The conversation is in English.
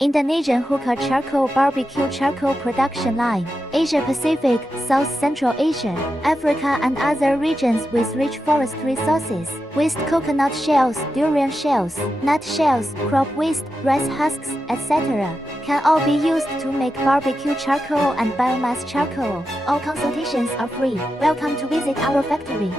Indonesian hookah charcoal barbecue charcoal production line, Asia Pacific, South Central Asia, Africa and other regions with rich forest resources. Waste coconut shells, durian shells, nut shells, crop waste, rice husks, etc. can all be used to make barbecue charcoal and biomass charcoal. All consultations are free. Welcome to visit our factory.